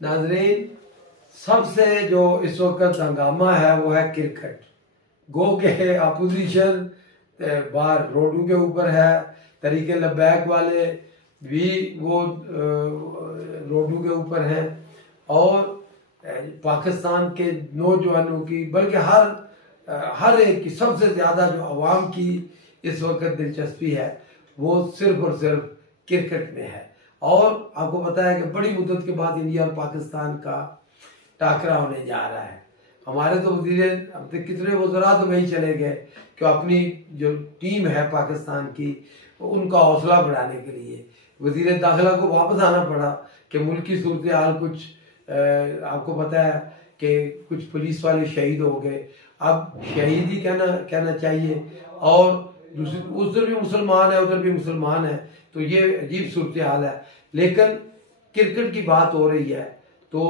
नाजरीन, सबसे जो इस वक्त हंगामा है वो है क्रिकेट। गो के अपोजिशन बाहर रोडों के ऊपर है, तरीके लबैक वाले भी वो रोडों के ऊपर हैं और पाकिस्तान के नौजवानों की, बल्कि हर एक की, सबसे ज़्यादा जो अवाम की इस वक्त दिलचस्पी है वो सिर्फ और सिर्फ क्रिकेट में है। और आपको पता है कि बड़ी मुद्दत के बाद इंडिया और पाकिस्तान का टाकरा होने जा रहा है। हमारे तो वजीर, अब तक कितने वज़रा तो वही चले गए कि अपनी जो टीम है पाकिस्तान की उनका हौसला बढ़ाने के लिए वजीर दाखिला को वापस आना पड़ा कि मुल्क की सूरत हाल कुछ आपको पता है कि कुछ पुलिस वाले शहीद हो गए। अब शहीद ही कहना चाहिए और उधर भी मुसलमान है, उधर भी मुसलमान है, तो ये अजीब सूरत हाल है। लेकिन क्रिकेट की बात हो रही है तो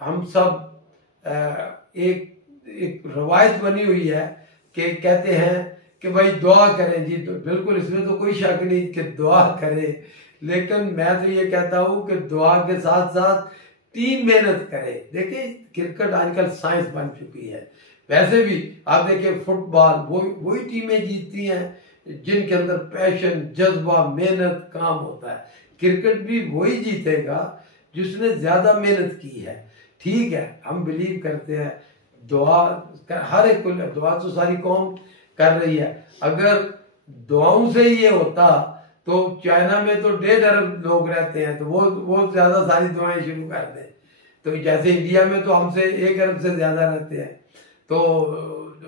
हम सब एक रवायत बनी हुई है कि कहते हैं कि भाई दुआ करें जी, तो बिल्कुल इसमें तो कोई शक नहीं कि दुआ करें, लेकिन मैं तो ये कहता हूँ कि दुआ के साथ साथ टीम मेहनत करे। देखिए क्रिकेट आजकल साइंस बन चुकी है। वैसे भी आप देखिए फुटबॉल वही टीमें जीतती हैं जिनके अंदर पैशन, जज्बा, मेहनत, काम होता है। क्रिकेट भी वही जीतेगा जिसने ज्यादा मेहनत की है। ठीक है, हम बिलीव करते हैं, दुआ हर एक को, दुआ तो सारी कौम कर रही है। अगर दुआओं से ये होता तो चाइना में तो 1.5 अरब लोग रहते हैं, तो वो ज्यादा सारी दुआएं शुरू कर दें। तो जैसे इंडिया में तो हमसे 1 अरब से ज्यादा रहते हैं, तो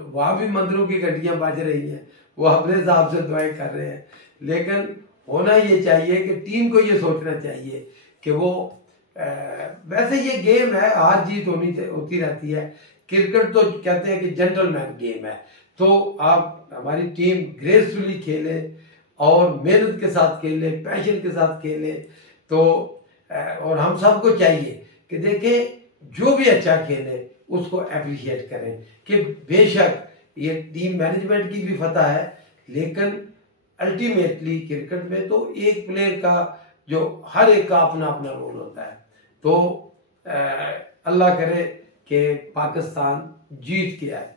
वहां भी मंदिरों की घंटियां बज रही हैं, वो अपने हिसाब से दुआएं कर रहे हैं। लेकिन होना ये चाहिए कि टीम को ये सोचना चाहिए कि वो वैसे ये गेम है, हार जीत होती रहती है। क्रिकेट तो कहते हैं कि जेंटलमैन गेम है। तो आप, हमारी टीम ग्रेसफुली खेले और मेहनत के साथ खेले, पैशन के साथ खेले, तो और हम सबको चाहिए कि देखें जो भी अच्छा खेले उसको अप्रिशिएट करें कि बेशक ये टीम मैनेजमेंट की भी फतह है, लेकिन अल्टीमेटली क्रिकेट में तो एक प्लेयर का, जो हर एक का अपना अपना रोल होता है। तो अल्लाह करे कि पाकिस्तान जीत के आए।